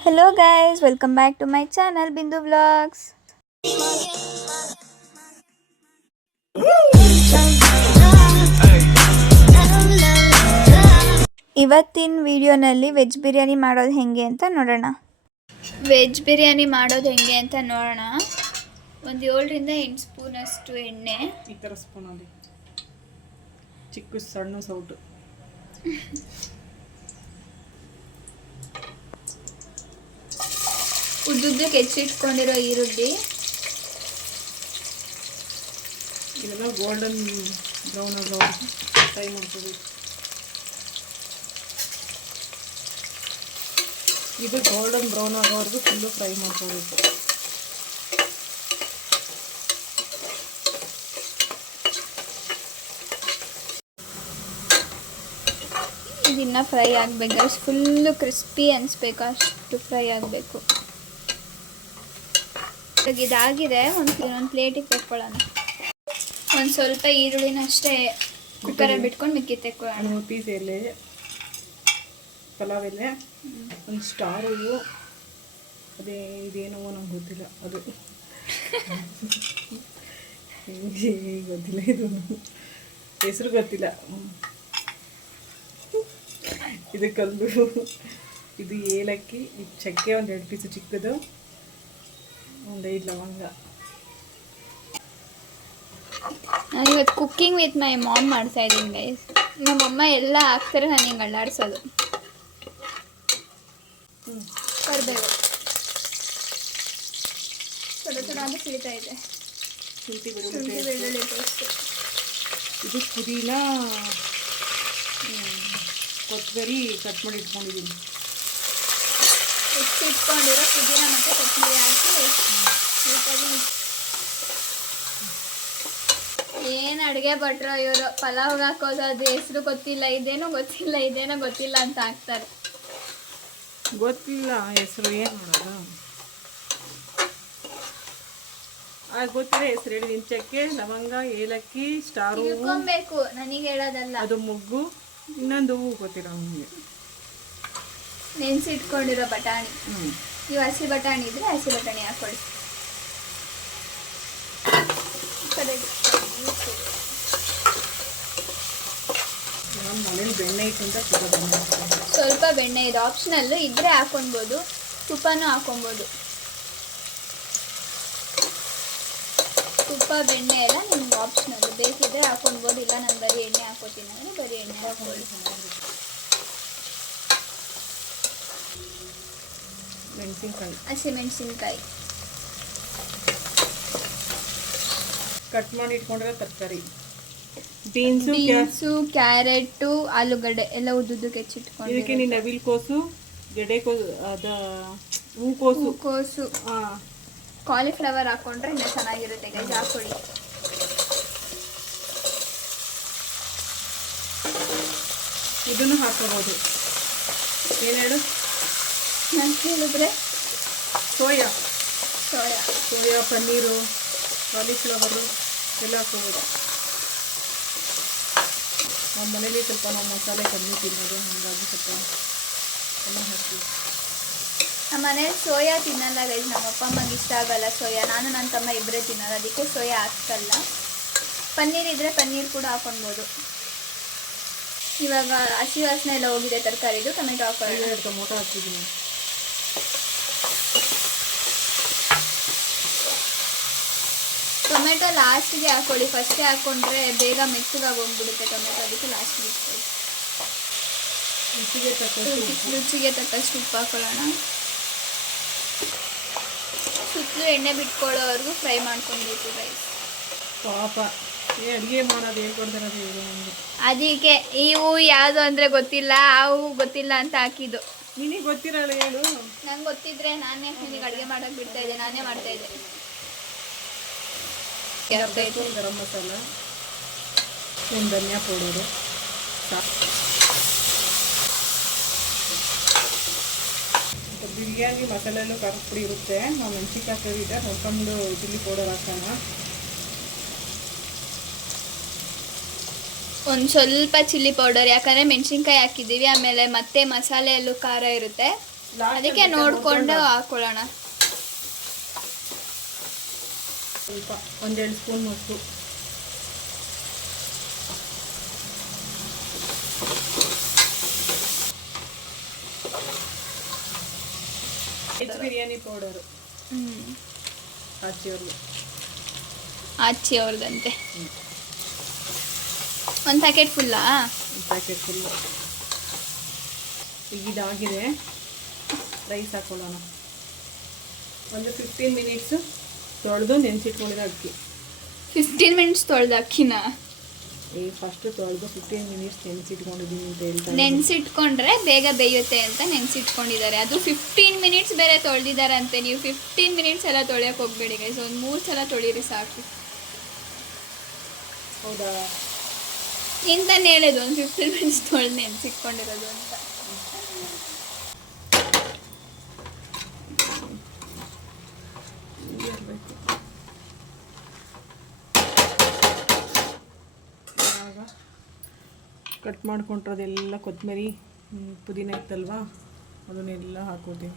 Hello guys, welcome back to my channel Bindu Vlogs. ಇವತ್ತಿನ ವಿಡಿಯೋನಲ್ಲಿ veg biryani ಮಾಡೋದು ಹೆಂಗೆ ಅಂತ ನೋಡೋಣ. ವೆಜ್ ಬಿರಿಯಾನಿ ಮಾಡೋದು ಹೆಂಗೆ ಅಂತ ನೋಡೋಣ. ಒಂದು 7ರಿಂದ 8 ಸ್ಪೂನ್ ಅಷ್ಟು ಎಣ್ಣೆ. ಈ ಥರ ಸ್ಪೂನಲ್ಲಿ ಚಿಕ್ಕ ಸಣ್ಣ ಸೌಟು. ಉದ್ದುದ್ದಕ್ಕೆ ಹೆಚ್ಚಿಟ್ಕೊಂಡಿರೋ ಈರುಳ್ಳಿ. ಇದೆಲ್ಲ ಗೋಲ್ಡನ್ ಬ್ರೌನ್ ಆಗೋ ಫ್ರೈ ಮಾಡ್ಕೋಬೇಕು. ಇದು ಗೋಲ್ಡನ್ ಬ್ರೌನ್ ಆಗೋವರೆಗೂ ಫುಲ್ಲು ಫ್ರೈ ಮಾಡ್ಕೋಬೇಕು. ಇದನ್ನ ಫ್ರೈ ಆಗಬೇಕು, ಫುಲ್ಲು ಕ್ರಿಸ್ಪಿ ಅನಿಸ್ಬೇಕು, ಅಷ್ಟು ಫ್ರೈ ಆಗಬೇಕು. ಇದಾಗಿದೆ. ಒಂದು ಪ್ಲೇಟಿಗೆ ತೆಕ್ಕೊಳ್ಳೋಣ. ಒಂದು ಸ್ವಲ್ಪ ಈರುಳ್ಳಿನ ಅಷ್ಟೇ ಕುಕ್ಕರಲ್ಲಿ ಬಿಟ್ಕೊಂಡು ಮಿಕ್ಕಿ ತೆಕ್ಕೊಳ್ಳೋಣ. 3 ಪೀಸ್ ಎಲೆ, ಪಲಾವ್ ಎಲೆ, ಒಂದು ಸ್ಟಾರ್ ಹೂವು, ಅದೇ ಇದೇನೋ ನಂಗೆ ಗೊತ್ತಿಲ್ಲ, ಅದು ಗೊತ್ತಿಲ್ಲ, ಇದು ಹೆಸರು ಗೊತ್ತಿಲ್ಲ. ಇದು ಕಲ್ಲು, ಇದು ಏಲಕ್ಕಿ, ಇದು ಚಕ್ಕೆ, ಒಂದು 2 ಪೀಸು ಚಿಕ್ಕದು, ಒಂದು 5 ಲವಂಗ. ನಾನು ಇವತ್ತು ಕುಕ್ಕಿಂಗ್ ವಿತ್ ಮೈ ಮಾಮ್ ಮಾಡ್ತಾ ಇದ್ದೀನಿ ಗೈಸ್. ನಮ್ಮಮ್ಮ ಎಲ್ಲ ಹಾಕ್ತಾರೆ, ನಾನು ಹಿಂಗೆ ಅಳ್ಳಾಡ್ಸೋದು. ಕರಿಬೇವು ಥೋಡ ಸಿಗ್ತಾ ಇದೆ. ಶುಂಠಿ ಬೆಳ್ಳುಳ್ಳಿ ಪೇಸ್ಟ್. ಇದು ಪುದೀನ, ಕೊತ್ತಂಬರಿ ಕಟ್ ಮಾಡಿ ಇಟ್ಕೊಂಡಿದ್ದೀನಿ. ಇಟ್ಕೊಂಡಿರೋ ಪುದೀನ ಮತ್ತು ಕೊತ್ತಂಬರಿ ಹಾಕಿ ಏನು ಅಡುಗೆ ಭಟ್ರು ಇವರು ಪಲಾವ್ಗೆ ಹಾಕೋದು, ಅದು ಹೆಸರು ಗೊತ್ತಿಲ್ಲ, ಇದೇನೋ ಗೊತ್ತಿಲ್ಲ ಅಂತ ಹಾಕ್ತಾರೆ. ಗೊತ್ತಿಲ್ಲ ಹೆಸರು, ಏನು ಮಾಡೋದು? ಗೊತ್ತಿಲ್ಲ ಹೆಸರು ಹೇಳಿ. ಚಕ್ಕೆ, ಲವಂಗ, ಏಲಕ್ಕಿ, ಸ್ಟಾರ್ ಹೂವು ತಿಳ್ಕೊಬೇಕು, ನನಗೆ ಹೇಳೋದಲ್ಲ. ಅದು ಮೊಗ್ಗು, ಇನ್ನೊಂದು ಹೂವು ಗೊತ್ತಿಲ್ಲ ನಮಗೆ. ನೆನೆಸಿಟ್ಕೊಂಡಿರೋ ಬಟಾಣಿ. ನೀವು ಹಸಿ ಬಟಾಣಿ ಇದ್ರೆ ಹಸಿ ಬಟಾಣಿ ಹಾಕೊಳ್ಳಿ. ಮನೇಲಿ ಬೆಣ್ಣೆ ಇಟ್ಟು ಸ್ವಲ್ಪ ಬೆಣ್ಣೆ, ಇದು ಆಪ್ಷನಲ್ಲು, ಇದ್ರೆ ಹಾಕೊಳ್ಬೋದು, ತುಪ್ಪನೂ ಹಾಕೊಬೋದು. ತುಪ್ಪ ಬೆಣ್ಣೆ ಎಲ್ಲ ನಿಮ್ಗೆ ಆಪ್ಷನಲ್ಲು, ಬೇಕಿದ್ರೆ ಹಾಕೊಳ್ಬೋದು. ಇಲ್ಲ ನಾನು ಬರೀ ಎಣ್ಣೆ ಹಾಕೋತೀನಿ ಅಂದರೆ ಬರೀ ಎಣ್ಣೆ ಹಾಕೊಳ್ಳಿ. ಮೆಣಸಿನ್ಕಾಯಿ, ಹಸಿಮೆಣಸಿನ್ಕಾಯಿ, ಕಟ್ ಮಾಡಿ ಇಟ್ಕೊಂಡಿರೋ ತರಕಾರಿ, ಬೀನ್ಸು, ಕ್ಯಾರೆಟು, ಆಲೂಗಡ್ಡೆ ಎಲ್ಲ ಉದ್ದುದ್ದಕ್ಕೆ ಹೆಚ್ಚಿಟ್ಕೊಂಡು. ಇದಕ್ಕೆ ನೀನು ನವಿಲ್ ಕೋಸು, ಗೆಡ್ಡೆಕೋಸು, ಹೂಕೋಸು, ಕಾಲಿಫ್ಲವರ್ ಹಾಕೊಂಡ್ರೆ ಇನ್ನೂ ಚೆನ್ನಾಗಿರುತ್ತೆ ಗೈಸ್, ಹಾಕೊಳ್ಳಿ. ಇದನ್ನು ಹಾಕೋಬೋದು. ಏನು ಹೇಳು? ನಾನು ಕೇಳಿದ್ರೆ ಸೋಯಾ, ಸೋಯಾ, ಪನ್ನೀರು, ಕಾಲಿಫ್ಲವರು ಎಲ್ಲ ಹಾಕೋಬೋದು. ನಮ್ಮ ಮನೇಲಿ ಸ್ವಲ್ಪ ನಾವು ಮಸಾಲೆ ಕಮ್ಮಿ ತಿನ್ನೋದು, ಹಾಗಾಗಿ ಸ್ವಲ್ಪ ಎಲ್ಲ ಹಾಕ್ತೀವಿ. ನಮ್ಮ ಮನೇಲಿ ಸೋಯಾ ತಿನ್ನಲ್ಲ ಗೈಸ್, ನಮ್ಮ ಅಪ್ಪ ಅಮ್ಮಗೆ ಇಷ್ಟ ಆಗಲ್ಲ ಸೋಯಾ. ನಾನು ನನ್ನ ತಮ್ಮ ಇಬ್ಬರೇ ತಿನ್ನೋದು, ಅದಕ್ಕೆ ಸೋಯಾ ಹಾಕ್ಸಲ್ಲ. ಪನ್ನೀರ್ ಇದ್ದರೆ ಪನ್ನೀರ್ ಕೂಡ ಹಾಕೊಳ್ಬೋದು. ಇವಾಗ ಹಸಿ ವಾಸನೆ ಎಲ್ಲ ಹೋಗಿದೆ ತರಕಾರಿದು. ಟೊಮೆಟೊ ಹಾಕೊಳ್ಳಿ. ಟೊಮೊಟೊ ಹಾಕ್ತಿದ್ದೀನಿ. ಟೊಮೆಟೊ ಲಾಸ್ಟಿಗೆ ಹಾಕೊಳ್ಳಿ, ಫಸ್ಟೇ ಹಾಕ್ಕೊಂಡ್ರೆ ಬೇಗ ಮೆತ್ತಗಾಗಿ ಹೋಗ್ಬಿಡುತ್ತೆ ಟೊಮೆಟೊ, ಅದಕ್ಕೆ ಲಾಸ್ಟಿಗೆ ಇಟ್ಕೊಳ್ಳಿ. ರುಚಿಗೆ ತಕ್ಕಷ್ಟು ಉಪ್ಪು ಹಾಕೊಳ್ಳೋಣ. ಸುತ್ತಲೂ ಎಣ್ಣೆ ಬಿಟ್ಕೊಳ್ಳೋವರೆಗೂ ಫ್ರೈ ಮಾಡ್ಕೊಬೇಕು ರೈಸ್. ಪಾಪ ಅಡುಗೆ ಮಾಡೋದು ಹೇಳ್ಕೊಡ್ತಾರದು ಹೇಳಿ ನಮಗೆ. ಅದಕ್ಕೆ ಈ ಹೂವು ಯಾವುದು ಅಂದರೆ ಗೊತ್ತಿಲ್ಲ, ಆ ಹೂವು ಗೊತ್ತಿಲ್ಲ ಅಂತ ಹಾಕಿದ್ದು. ನಿನಗೆ ಗೊತ್ತಿರಲ್ಲ ಹೇಳು. ನಂಗೆ ಗೊತ್ತಿದ್ರೆ ನಾನೇ ನಿನಗೆ ಅಡುಗೆ ಮಾಡೋಕ್ಕೆ ಬಿಡ್ತಾಯಿದ್ದೆ, ನಾನೇ ಮಾಡ್ತಾಯಿದ್ದೆ. ಗರಂ ಮಸಾಲ, ಒಂದು ಧನಿಯಾ ಪೌಡರು, ಬಿರಿಯಾನಿ ಮಸಾಲೆನೂ ಖಾರದ ಪುಡಿ ಇರುತ್ತೆ. ನಾವು ಮೆಣಸಿನ್ಕಾಯಿ ಇದೆ ನೋಡ್ಕೊಂಡು ಚಿಲ್ಲಿ ಪೌಡರ್ ಹಾಕೋಣ. ಒಂದು ಸ್ವಲ್ಪ ಚಿಲ್ಲಿ ಪೌಡರ್, ಯಾಕಂದರೆ ಮೆಣಸಿನ್ಕಾಯಿ ಹಾಕಿದ್ದೀವಿ, ಆಮೇಲೆ ಮತ್ತೆ ಮಸಾಲೆಯಲ್ಲೂ ಖಾರ ಇರುತ್ತೆ, ಅದಕ್ಕೆ ನೋಡ್ಕೊಂಡು ಹಾಕೊಳ್ಳೋಣ. ಸ್ವಲ್ಪ 1-2 ಸ್ಪೂನ್ ಮೊಸರು, ಬಿರಿಯಾನಿ ಪೌಡರು ಆಚಿ ಅವ್ರದಂತೆ 1 ಪ್ಯಾಕೆಟ್ ಫುಲ್ಲಾ? 1 packet full. ಈಗ ಇದಾಗಿದೆ, ರೈಸ್ ಹಾಕೊಳ್ಳೋಣ. ಒಂದು 15 ಮಿನಿಟ್ಸು ತೊಳೆದು ನೆನೆಸಿಟ್ಕೊಂಡಿರೋ ಅಕ್ಕಿ. 15 ಮಿನಿಟ್ಸ್ ತೊಳೆದ ಅಕ್ಕಿನ? ಫಸ್ಟ್ ತೊಳೆದು 15 ಮಿನಿಟ್ಸ್ ನೆನೆಸಿಟ್ಕೊಂಡಿದ್ದೀನಿ ಅಂತ ಹೇಳ್ತಾರೆ. ನೆನೆಸಿಟ್ಕೊಂಡ್ರೆ ಬೇಗ ಬೇಯುತ್ತೆ ಅಂತ ನೆನೆಸಿಟ್ಕೊಂಡಿದ್ದಾರೆ. ಅದು 15 ಮಿನಿಟ್ಸ್ ಬೇರೆ ತೊಳೆದಿದ್ದಾರೆ ಅಂತೆ. ನೀವು 15 ಮಿನಿಟ್ಸ್ ಎಲ್ಲ ತೊಳೆಯೋಕೆ ಹೋಗ್ಬೇಡಿ ಗೈಸ್, ಒಂದು 3 ಸಲ ತೊಳೀರಿ ಸಾಕು. ಹೌದಾ? ಇಂತಾನೆ ಹೇಳೋದು ಒಂದು 15 ಮಿನಿಟ್ಸ್ ತೊಳೆದು ನೆನೆಸಿಟ್ಕೊಂಡಿರೋದು ಅಂತ. ಕಟ್ ಮಾಡ್ಕೊಂಡಿರೋದೆಲ್ಲ ಕೊತ್ತಂಬರಿ ಪುದೀನ ಇತ್ತಲ್ವಾ, ಅದನ್ನೆಲ್ಲ ಹಾಕೋತೀವಿ.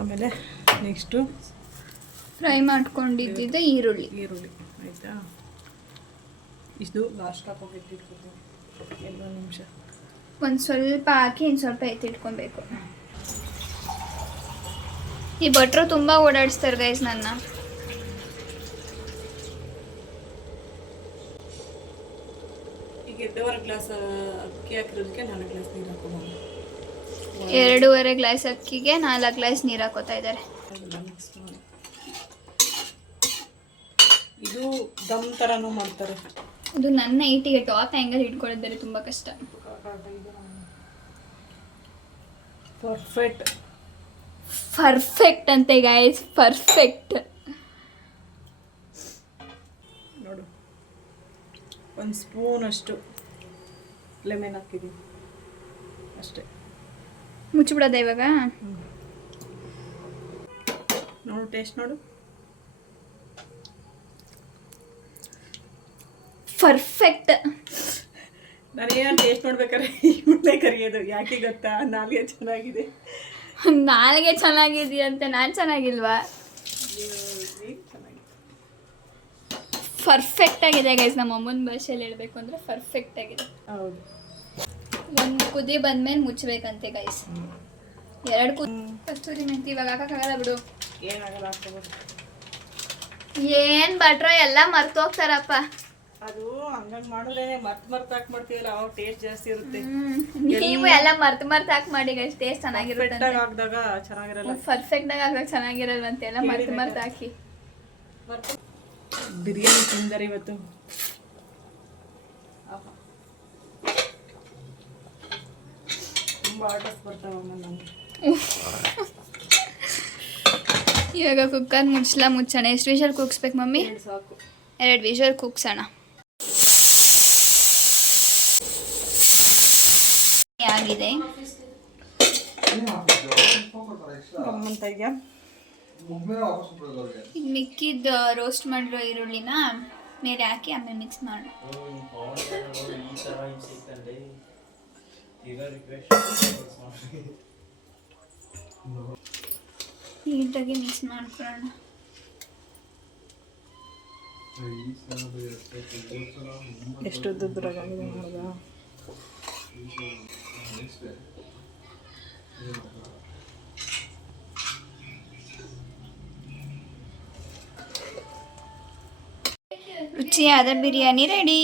ಆಮೇಲೆ ನೆಕ್ಸ್ಟು ಫ್ರೈ ಮಾಡ್ಕೊಂಡಿದ್ದಿದ್ದು ಈರುಳ್ಳಿ ಆಯಿತಾ. ಇಷ್ಟು ಲಾಸ್ಟ್ ಹಾಕೋಕೆ ಎತ್ತಿಟ್ಕೊತೀವಿ 2 ನಿಮಿಷ. ಒಂದು ಸ್ವಲ್ಪ ಹಾಕಿ ಇನ್ನು ಸ್ವಲ್ಪ ಎತ್ತಿಟ್ಕೊಬೇಕು. ಈ ಭಟ್ರು ತುಂಬ ಓಡಾಡಿಸ್ತಾರೆ ಗೈಸ್ ನನ್ನ. ಈಗ 2.5 ಗ್ಲಾಸ್ ಅಕ್ಕಿ ಹಾಕಿರೋದಕ್ಕೆ 4 ಗ್ಲಾಸ್ ನೀರು ಹಾಕೋಬೋದು. 2.5 ಗ್ಲಾಸ್ ಅಕ್ಕಿಗೆ 4 ಗ್ಲಾಸ್ ನೀರು ಹಾಕೋತಾ ಇದ್ದಾರೆ. ಇದು ದಮ್ ಥರನೂ ಮಾಡ್ತಾರೆ. ಇದು ನನ್ನ ಹೈಟಿಗೆ ಟಾಪ್ ಆ್ಯಂಗಲ್ ಇಟ್ಕೊಳ್ಳಿದ್ದಾರೆ ತುಂಬ ಕಷ್ಟ. ಪರ್ಫೆಕ್ಟ್ ಅಂತೆ ಗೈಸ್, ಪರ್ಫೆಕ್ಟ್. ನೋಡು, 1 ಸ್ಪೂನ್ ಅಷ್ಟು ಲೆಮನ್ ಹಾಕಿದ್ದೀವಿ ಅಷ್ಟೇ. ಮುಚ್ಚಿಬಿಡೋದ ಇವಾಗ? ನೋಡು, ಟೇಸ್ಟ್ ನೋಡು. ಪರ್ಫೆಕ್ಟ್. ನಾನೇನು ಟೇಸ್ಟ್ ನೋಡ್ಬೇಕಾದ್ರೆ ಇವನ್ನೇ ಕರಿಯೋದು. ಯಾಕೆ ಗೊತ್ತಾ? ನಾಲ್ಗೆ ಚೆನ್ನಾಗಿದೆ. ನಾಲ್ಗೆ ಚೆನ್ನಾಗಿದೆಯಂತೆ, ನಾನು ಚೆನ್ನಾಗಿಲ್ವಾ? ಪರ್ಫೆಕ್ಟ್ ಆಗಿದೆ ಗೈಸ್. ನಮ್ಮ ಅಮ್ಮನ ಭಾಷೆಯಲ್ಲಿ ಹೇಳ್ಬೇಕು ಅಂದರೆ ಪರ್ಫೆಕ್ಟ್ ಆಗಿದೆ. ಹೌದು. ಒಂದು ಕುದಿ ಬಂದ್ಮೇಲೆ ಮುಚ್ಚಬೇಕಂತೆ ಗೈಸ್. 2 ಕಸ್ತೂರಿ ಮೆಂತಿ ಇವಾಗ ಹಾಕೋಕ್ಕಾಗಲ್ಲ ಬಿಡು. ಏನಾಗಲ್ಲ, ಹಾಕ್ಬೋದು. ಏನು ಭಟ್ರೋ ಎಲ್ಲ ಮರ್ತೋಗ್ತಾರಪ್ಪ. ಅದು ಹಂಗಂಗೆ ಮಾಡಿದ್ರೆ ಮರ್ತು ಹಾಕಿ ಮಾಡ್ತೀವಲ್ಲ, ಅವಾಗ ಟೇಸ್ಟ್ ಜಾಸ್ತಿ ಇರುತ್ತೆ. ನೀವು ಎಲ್ಲ ಮರ್ತು ಹಾಕಿ ಮಾಡಿ ಗೈಸ್, ಟೇಸ್ಟ್ ಚೆನ್ನಾಗಿರುತ್ತೆ. ಹಾಕಿದಾಗ ಚೆನ್ನಾಗಿರಲ್ಲ. ಪರ್ಫೆಕ್ಟ್ ಆಗಿ ಹಾಕಿದಾಗ ಚೆನ್ನಾಗಿರಲ್ವಂತೆ, ಎಲ್ಲ ಮರ್ತು ಹಾಕಿ. ಬಿರಿಯಾನಿ ತಿಂದರೆ ಇವತ್ತು ತುಂಬ ಆರ್ಡರ್ಸ್ ಬರ್ತಾವಮ್ಮ ನಮ್ಗೆ. ಇವಾಗ ಕುಕ್ಕರ್ ಮುಚ್ಚೋಣ. ಎಷ್ಟು ವಿಷಲ್ ಕೂಗಿಸ್ಬೇಕು ಮಮ್ಮಿ? 2 ಸಾಕು. 2 ವಿಷಲ್ ಕೂಗ್ಸೋಣ. ಆಗಿದೆ. ಗಮ್ಮಂತ ಇದೆಯಾ? ಈಗ ಮಿಕ್ಕಿದ್ದು ರೋಸ್ಟ್ ಮಾಡಿರೋ ಈರುಳ್ಳಿನ ಮೇಲೆ ಹಾಕಿ ಆಮೇಲೆ ಮಿಕ್ಸ್ ಮಾಡೋಣ. ನೀಟಾಗಿ ಮಿಕ್ಸ್ ಮಾಡ್ಕೊಳ್ಳೋಣ. ಎಷ್ಟು ಉದ್ದುದ್ರಾಗಿದೆ ನೋಡ್ದ? ರುಚಿಯಾದ ಬಿರಿಯಾನಿ ರೆಡಿ.